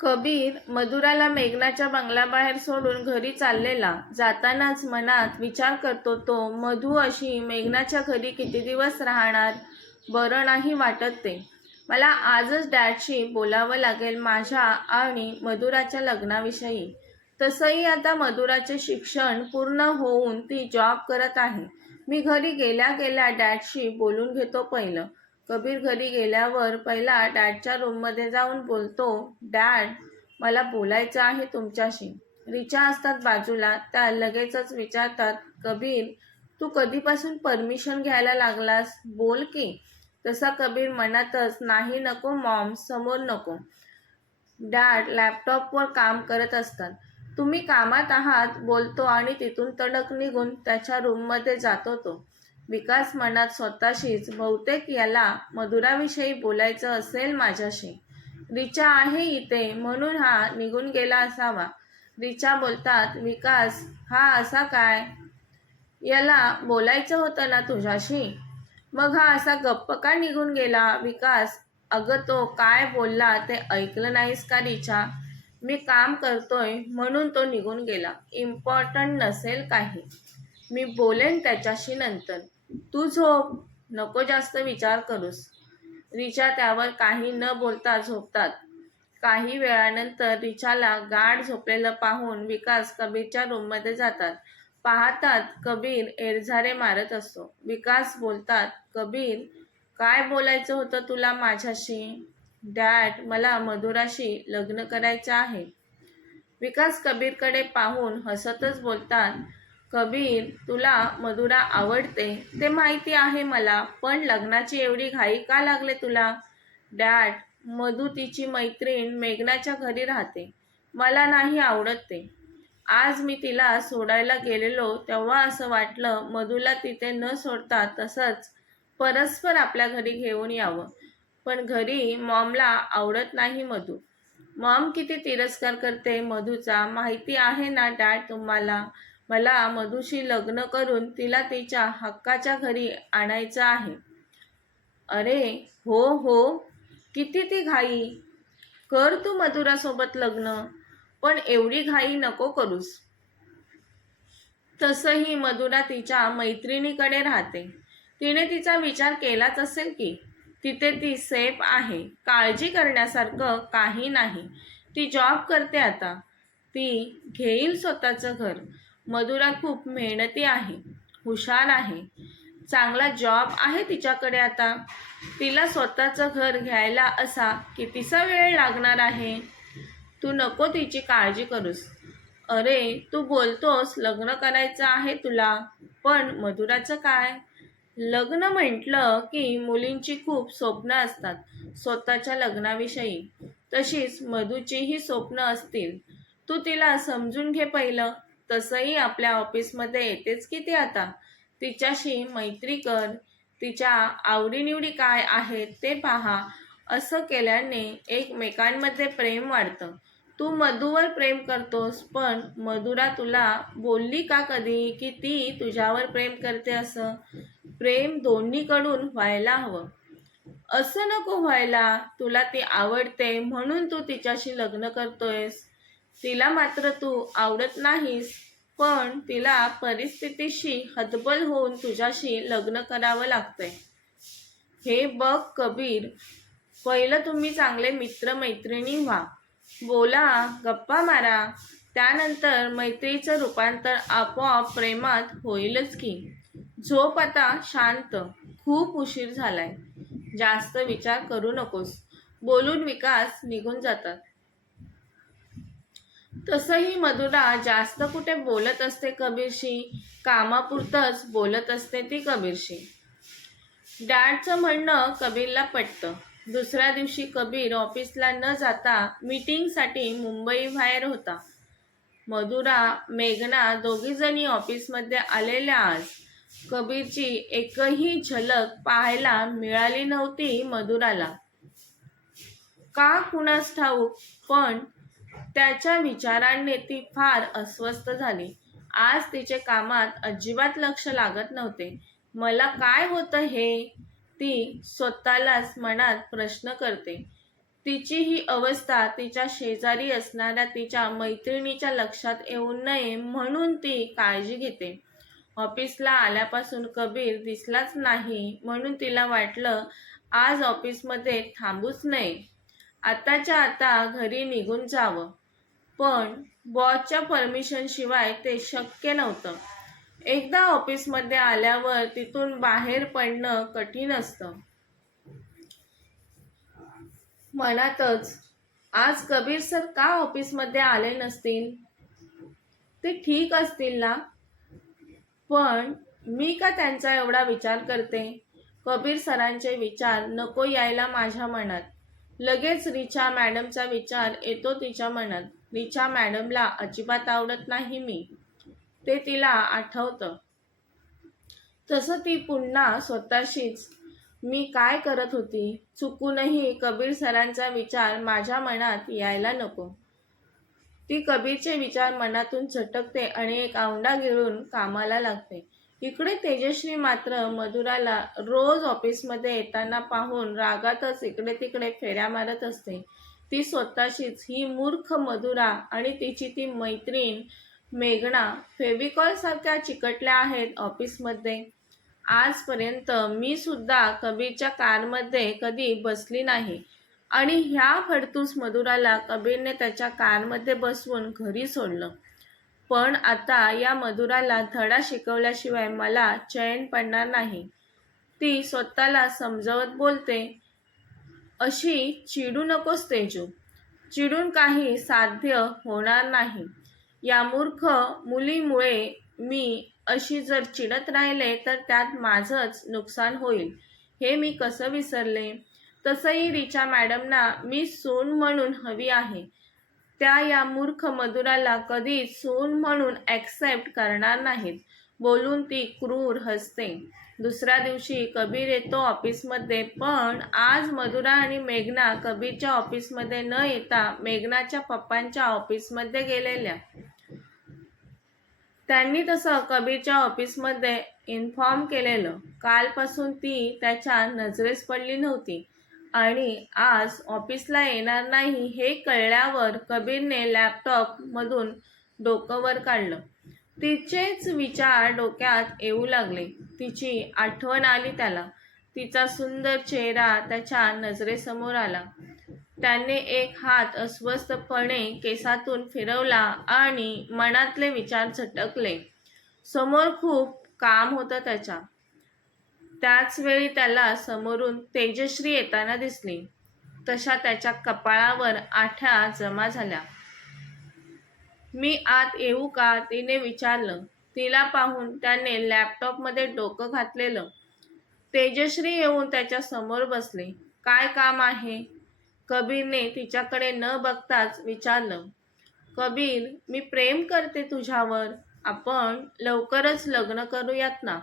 कबीर मधुराला मेघनाच्या बंगल्याबाहेर सोडून घरी चाललेला. जातानाच मनात विचार करतो तो मधू अशी मेघनाच्या घरी किती दिवस राहणार? बरं नाही वाटत ते. मला आजच डॅडशी बोलावं लागेल माझ्या आणि मधुराच्या लग्नाविषयी. तसंही आता मधुराचे शिक्षण पूर्ण होऊन ती जॉब करत आहे. मी घरी गेल्या गेल्या डॅडशी बोलून घेतो पहिलं. कबीर घरी गेल्यावर पहिला डॅडच्या रूममध्ये जाऊन बोलतो डॅड मला बोलायचं आहे तुमच्याशी. रिचा असतात बाजूला त्या लगेचच विचारतात कबीर तू कधीपासून परमिशन घ्यायला लागलास? बोल की. तसा कबीर मनातच नाही नको मॉम समोर नको. डॅड लॅपटॉपवर काम करत असतात. तुम्ही कामात आहात बोलतो आणि तिथून तडक निघून त्याच्या रूममध्ये जातो तो. विकास मनात स्वतःशीच बहुतेक याला मधुराविषयी बोलायचं असेल माझ्याशी. रिचा आहे इथे म्हणून हा निघून गेला असावा. रिचा बोलतात विकास हा असा काय? याला बोलायचं होतं ना तुझ्याशी? मग हा असा गप्प का निघून गेला? विकास अगं तो काय बोलला ते ऐकलं नाहीस का रिचा? मी काम करतोय म्हणून तो निघून गेला. इम्पॉर्टंट नसेल काही. मी बोलेन त्याच्याशी नंतर. तू झोप. नको जास्त विचार करूस. रिचा त्यावर काही न बोलता झोपतात. काही वेळानंतर रिचाला गाढ झोपलेलं पाहून विकास कबीरच्या रूममध्ये जातात. पाहतात कबीर एरझारे मारत असतो. विकास बोलतात कबीर काय बोलायचं होतं तुला माझ्याशी? डॅड मला मधुराशी लग्न करायचं आहे. विकास कबीरकडे पाहून हसतच बोलतात कबीर तुला मधुरा आवडते ते माहिती आहे मला पण लग्नाची एवढी घाई का लागले तुला? डॅड मधू तिची मैत्रीण मेघनाच्या घरी राहते मला नाही आवडत ते. आज मी तिला सोडायला गेलेलो तेव्हा असं वाटलं मधूला तिथे न सोडता तसंच परस्पर आपल्या घरी घेऊन यावं. पण घरी मॉमला आवडत नाही मधू. मॉम किती तिरस्कार करते मधूचा माहिती आहे ना डॅड तुम्हाला? मला मधुशी लग्न करून तिला तिच्या हक्काच्या घरी आणायचं आहे. अरे हो हो. किती ती घाई. कर तू मधुरासोबत लग्न पण एवढी घाई नको करूस. तसंही मधुरा तिच्या मैत्रिणीकडे राहते. तिने तिचा विचार केलाच असेल की तिथे ती सेफ आहे. काळजी करण्यासारखं काही नाही. ती जॉब करते आता. ती घेईल स्वतःचं घर. मधुरा खूप मेहनती आहे हुशार आहे. चांगला जॉब आहे तिच्याकडे आता. तिला स्वतःचं घर घ्यायला असा कितीसा वेळ लागणार आहे? तू नको तिची काळजी करूस. अरे तू बोलतोस लग्न करायचं आहे तुला. पण मधुराचं काय? लग्न म्हटलं की मुलींची खूप स्वप्न असतात स्वतःच्या लग्नाविषयी. तशीच मधूचीही स्वप्न असतील. तू तिला समजून घे पहिलं. तसंही आपल्या ऑफिसमध्ये येतेच की ती आता? तिच्याशी मैत्री कर. तिच्या आवडीनिवडी काय आहेत ते पहा. असं केल्याने एकमेकांमध्ये प्रेम वाढतं. तू मधूवर प्रेम करतोस पण मधुरा तुला बोलली का कधी की ती तुझ्यावर प्रेम करते असं? प्रेम दोन्हीकडून व्हायला हवं. असं नको व्हायला. तुला ती आवडते म्हणून तू तिच्याशी लग्न करतोयस. तिला मात्र तू आवडत नाहीस पण तिला परिस्थितीशी हतबल होऊन तुझ्याशी लग्न करावं लागतंय. हे बघ कबीर पहिलं तुम्ही चांगले मित्रमैत्रिणी व्हा. बोला गप्पा मारा. त्यानंतर मैत्रीचं रूपांतर आपोआप प्रेमात होईलच की. झोप आता शांत खूप उशीर झालाय. जास्त विचार करू नकोस. बोलून विकास निघून जातात. तसंही मधुरा जास्त कुठे बोलत असते कबीरशी कामापुरतंच बोलत असते ती कबीरशी. डॅडचं म्हणणं कबीरला पटतं. दुसऱ्या दिवशी कबीर ऑफिसला न जाता मीटिंगसाठी मुंबई बाहेर होता. मधुरा मेघना दोघीजणी ऑफिसमध्ये आलेल्या आज. कबीरची एकही झलक पाहायला मिळाली नव्हती मधुराला. का कुणास ठाऊक पण त्याच्या विचारांनी ती फार अस्वस्थ झाली. आज तिचे कामात अजिबात लक्ष लागत नव्हते. मला काय होतं हे? ती स्वतःलाच मनात प्रश्न करते. तिची ही अवस्था तिच्या शेजारी असणाऱ्या तिच्या मैत्रिणीच्या लक्षात येऊ नये म्हणून ती काळजी घेते. ऑफिसला आल्यापासून कबीर दिसलाच नाही म्हणून तिला वाटलं आज ऑफिसमध्ये थांबूच नये. आताच्या आता घरी निघून जावं. पण बॉसच्या परमिशन शिवाय ते शक्य नव्हतं. एकदा ऑफिसमध्ये आल्यावर तिथून बाहेर पडणं कठीण असतं. मनातच आज कबीर सर का ऑफिसमध्ये आले नसतील? ते ठीक असतील ना? पण मी का त्यांचा एवढा विचार करते? कबीर सरांचे विचार नको यायला माझ्या मनात. लगेच रिचा मॅडमचा विचार येतो तिच्या मनात. रिचा मॅडमला अजिबात आवडत नाही मी. ते तिला आठवतं. तसं ती पुन्हा स्वतःशीच मी काय करत होती? चुकूनही कबीर सरांचा विचार माझ्या मनात यायला नको. ती कबीरचे विचार मनातून झटकते आणि एक औंडा गिळून कामाला लागते. इकडे तेजश्री मात्र मधुराला रोज ऑफिसमध्ये येताना पाहून रागातच इकडे तिकडे फेऱ्या मारत असते. ती स्वतःशीच ही मूर्ख मधुरा आणि तिची ती मैत्रीण मेघना फेविकॉल सारख्या चिकटल्या आहेत ऑफिसमध्ये. आजपर्यंत मी सुद्धा कबीरच्या कारमध्ये कधी बसली नाही आणि ह्या फडतूस मधुराला कबीरने त्याच्या कारमध्ये बसवून घरी सोडलं. पण आता या मधुराला धडा शिकवल्याशिवाय मला चैन पडणार नाही. ती स्वतःला समजवत बोलते अशी चिडू नकोस तेजू. चिडून काही साध्य होणार नाही. या मूर्ख मुलीमुळे मी अशी जर चिडत राहिले तर त्यात माझंच नुकसान होईल. हे मी कसं विसरले? तसंही रिचा मॅडमना मी सून म्हणून हवी आहे. त्या या मूर्ख मधुराला कधीच सून म्हणून ॲक्सेप्ट करणार नाहीत. बोलून ती क्रूर हसते. दुसऱ्या दिवशी कबीर येतो ऑफिसमध्ये पण आज मधुरा आणि मेघना कबीरच्या ऑफिसमध्ये न येता मेघनाच्या पप्पांच्या ऑफिसमध्ये गेलेल्या. त्यांनी तसं कबीरच्या ऑफिसमध्ये इन्फॉर्म केलेलं. कालपासून ती त्याच्या नजरेस पडली नव्हती. आणि आज ऑफिसला येणार नाही हे कळल्यावर कबीरने लॅपटॉपमधून डोकं वर काढलं. तिचेच विचार डोक्यात येऊ लागले. तिची आठवण आली त्याला. तिचा सुंदर चेहरा त्याच्या नजरेसमोर आला. त्याने एक हात अस्वस्थपणे केसातून फिरवला आणि मनातले विचार झटकले. समोर खूप काम होतं त्याच्या. त्याच वेळी त्याला समोरून तेजश्री येताना दिसली. तशा त्याच्या कपाळावर आठ्या जमा झाल्या. मी आत येऊ का? तिने विचारलं. तिला पाहून त्याने लॅपटॉपमध्ये डोकं घातलेलं. तेजश्री येऊन त्याच्यासमोर बसले. काय काम आहे? कबीरने तिच्याकडे न बघताच विचारलं. कबीर मी प्रेम करते तुझ्यावर. आपण लवकरच लग्न करूयात ना?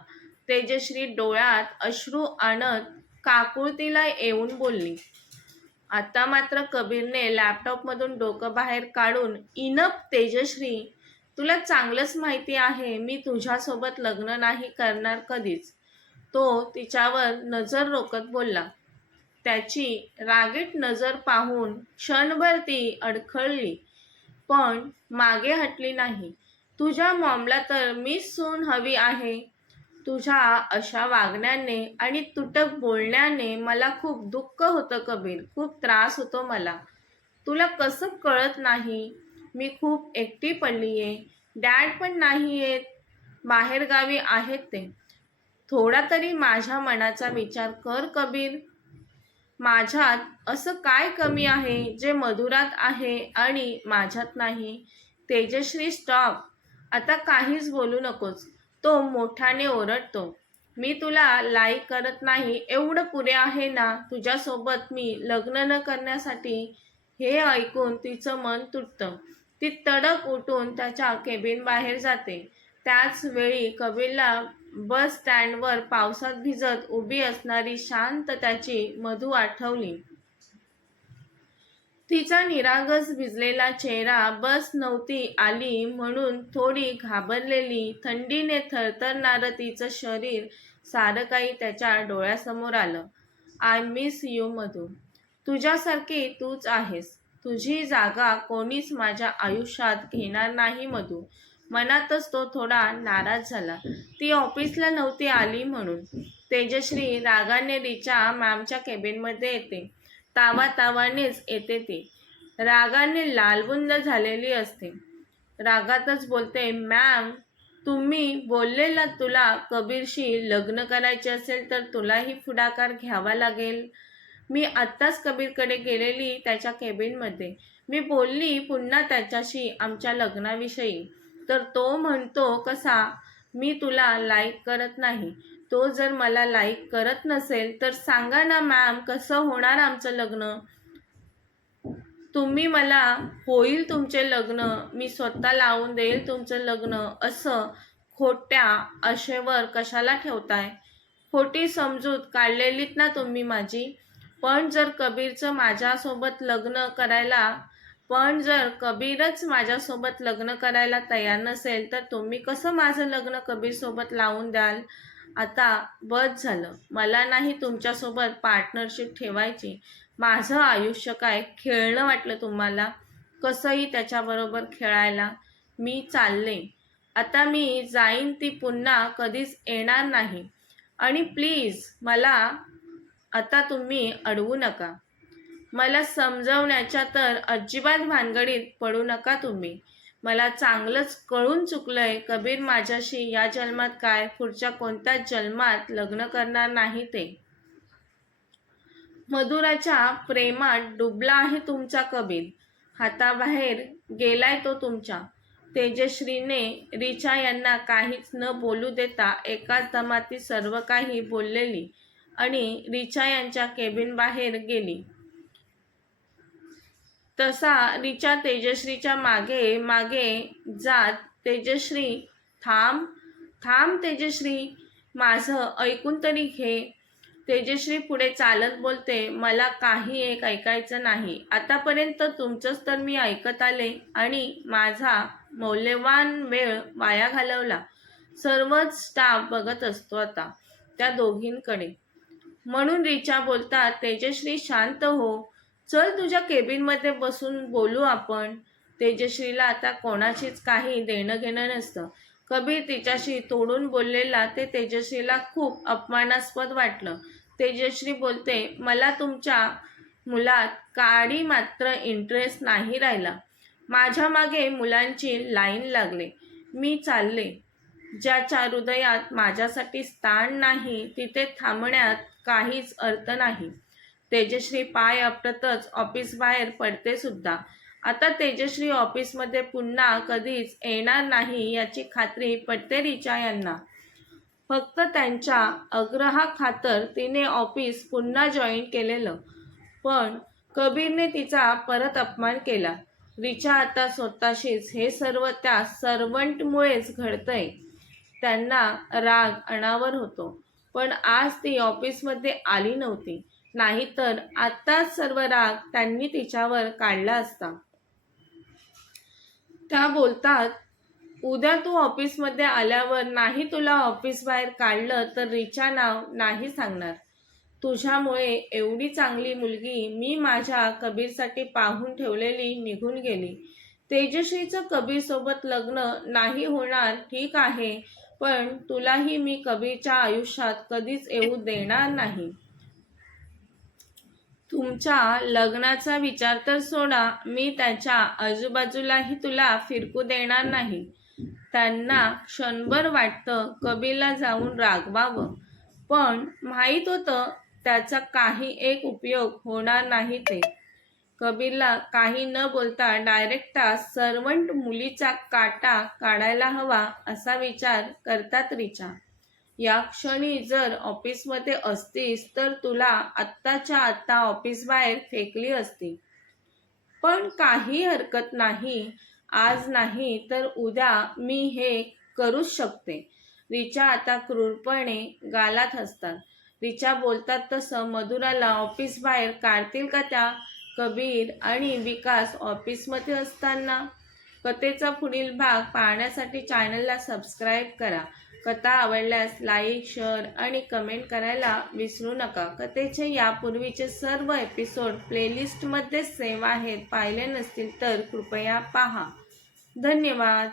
तेजश्री डोळ्यात अश्रू आणत काकुळतीला येऊन बोलली आता मात्र कबीरने लॅपटॉपमधून डोकं बाहेर काढून इनप तेजश्री तुला चांगलंच माहिती आहे मी तुझ्यासोबत लग्न नाही करणार कधीच. तो तिच्यावर नजर रोखत बोलला. त्याची रागीट नजर पाहून क्षणभर ती अडखळली पण मागे हटली नाही. तुझ्या मॉमला तर मीच सून हवी आहे तुझ्या अशा वागण्याने आणि तुटक बोलण्याने मला खूप दुःख होतं कबीर. खूप त्रास होतो मला. तुला कसं कळत नाही? मी खूप एकटी पडली आहे डॅड पण नाही आहेत बाहेरगावी आहेत ते. थोडा तरी माझ्या मनाचा विचार कर कबीर. माझ्यात असं काय कमी आहे जे मधुरात आहे आणि माझ्यात नाही? तेजश्री स्टॉप आता काहीच बोलू नकोस. तो मोठ्याने ओरडतो. मी तुला लाईक करत नाही एवढं पुरे आहे ना? तुझ्यासोबत मी लग्न न करण्यासाठी हे ऐकून तिचं मन तुटतं. ती तडक उठून त्याच्या केबिन बाहेर जाते. त्याच वेळी कबीरला बस स्टँडवर पावसात भिजत उभी असणारी शांत त्याची मधू आठवली. तिचा निरागस भिजलेला चेहरा बस नव्हती आली म्हणून थोडी घाबरलेली थंडीने थरथरणारं तिचं शरीर सारं काही त्याच्या डोळ्यासमोर आलं. I miss you Madhu. तुझ्यासारखी तूच आहेस. तुझी जागा कोणीच माझ्या आयुष्यात घेणार नाही मधू. मनातच तो थोडा नाराज झाला. ती ऑफिसला नव्हती आली म्हणून. तेजश्री रागाने रिचा मॅमच्या केबिनमध्ये येते. तावा तावानेच येते ती. रागाने लालबुंद झालेली असते. रागातच बोलते मॅम तुम्ही बोललेला तुला कबीरशी लग्न करायचे असेल तर तुलाही पुढाकार घ्यावा लागेल. मी आत्ताच कबीरकडे गेलेली त्याच्या केबिनमध्ये मी बोलली पुन्हा त्याच्याशी आमच्या लग्नाविषयी. तर तो म्हणतो कसा मी तुला लाईक करत नाही. तो जर मला लाईक करत नसेल तर सांगा ना मॅम कसं होणार आमचं लग्न? तुम्ही मला होईल तुमचे लग्न मी स्वतः लावून देईल तुमचं लग्न असं खोट्या आशेवर कशाला ठेवताय? खोटी समजूत काढलेलीत ना तुम्ही माझी. पण जर कबीरचं माझ्यासोबत लग्न करायला पण जर कबीरच माझ्यासोबत लग्न करायला तयार नसेल तर तुम्ही कसं माझं लग्न कबीरसोबत लावून द्याल? आता बस झालं. मला नाही तुमच्यासोबत पार्टनरशिप ठेवायची. माझं आयुष्य काय खेळणं वाटलं तुम्हाला? कसंही त्याच्याबरोबर खेळायला मी चालले. आता मी जाईन ती पुन्हा कधीच येणार नाही. आणि प्लीज मला आता तुम्ही अडवू नका. मला समजवण्याच्या तर अजिबात भानगडीत पडू नका तुम्ही. मला चांगलंच कळून चुकलंय. कबीर माझ्याशी या जन्मात काय? पुढच्या कोणत्याच जन्मात लग्न करणार नाही ते? मधुराच्या प्रेमात डुबला आहे तुमचा कबीर. हाताबाहेर गेलाय तो तुमच्या. तेजश्रीने रिचा यांना काहीच न बोलू देता एकाच दमाती सर्व काही बोललेली आणि रिचा यांच्या केबिन बाहेर गेली. तसा रिचा तेजश्रीच्या मागे मागे जात तेजश्री थांब थांब तेजश्री माझं ऐकून तरी घे. तेजश्री पुढे चालत बोलते मला काही एक ऐकायचं नाही. आतापर्यंत तुमचंच तर मी ऐकत आले आणि माझा मौल्यवान वेळ वाया घालवला. सर्वच स्टाफ बघत असतो आता त्या दोघींकडे. म्हणून रिचा बोलतात तेजश्री शांत हो. चल तुझ्या केबिनमध्ये बसून बोलू आपण. तेजश्रीला आता कोणाशीच काही देणं घेणं नसतं. कबीर तिच्याशी तोडून बोललेला ते तेजश्रीला खूप अपमानास्पद वाटलं. तेजश्री बोलते मला तुमच्या मुलात काळी मात्र इंटरेस्ट नाही राहिला. माझ्या मागे मुलांची लाईन लागले. मी चालले. ज्याच्या हृदयात माझ्यासाठी स्थान नाही तिथे थांबण्यात काहीच अर्थ नाही. तेजश्री पाय आपटतच ऑफिस बाहेर पडते सुद्धा. आता तेजश्री ऑफिसमध्ये पुन्हा कधीच येणार नाही याची खात्री पटते रिचा यांना. फक्त त्यांच्या आग्रहाखातर तिने ऑफिस पुन्हा जॉईन केलेलं. पण कबीरने तिचा परत अपमान केला. रिचा आता स्वतःशीच हे सर्व त्या सर्वंटमुळेच घडतंय. त्यांना राग अनावर होतो. पण आज ती ऑफिसमध्ये आली नव्हती. नाहीतर आत्ताच सर्व राग त्यांनी तिच्यावर काढला असता. त्या बोलतात उद्या तू ऑफिसमध्ये आल्यावर नाही तुला ऑफिस बाहेर काढलं तर रिचा नाव नाही सांगणार. तुझ्यामुळे एवढी चांगली मुलगी मी माझ्या कबीरसाठी पाहून ठेवलेली निघून गेली. तेजश्रीचं कबीरसोबत लग्न नाही होणार ठीक आहे पण तुलाही मी कबीरच्या आयुष्यात कधीच येऊ देणार नाही. तुमच्या लग्नाचा विचार तर सोडा मी त्याच्या आजूबाजूलाही तुला फिरकू देणार नाही. त्यांना क्षणभर वाटतं कबीरला जाऊन रागवावं. पण माहीत होतं त्याचा काही एक उपयोग होणार नाही ते. कबीरला काही न बोलता डायरेक्टा सर्वंट मुलीचा काटा काढायला हवा असा विचार करतात रिचा. या क्षणी जर ऑफिसमध्ये असतीस तर तुला आत्ताच्या आत्ता ऑफिस बाहेर फेकली असती पण काही हरकत नाही आज नाही तर उद्या मी हे करूच शकते. रिचा आता क्रूरपणे गालात हसतात. रिचा बोलतात तसं मधुराला ऑफिस बाहेर काढतील का त्या? कबीर आणि विकास ऑफिसमध्ये असताना कथेचा पुढील भाग पाहण्यासाठी चॅनलला सबस्क्राईब करा. कथा आवडल्यास लाईक शेअर आणि कमेंट करायला विसरू नका. कथेचे यापूर्वीचे सर्व एपिसोड प्लेलिस्टमध्ये सेव्ह आहेत. पाहिले नसतील तर कृपया पहा. धन्यवाद.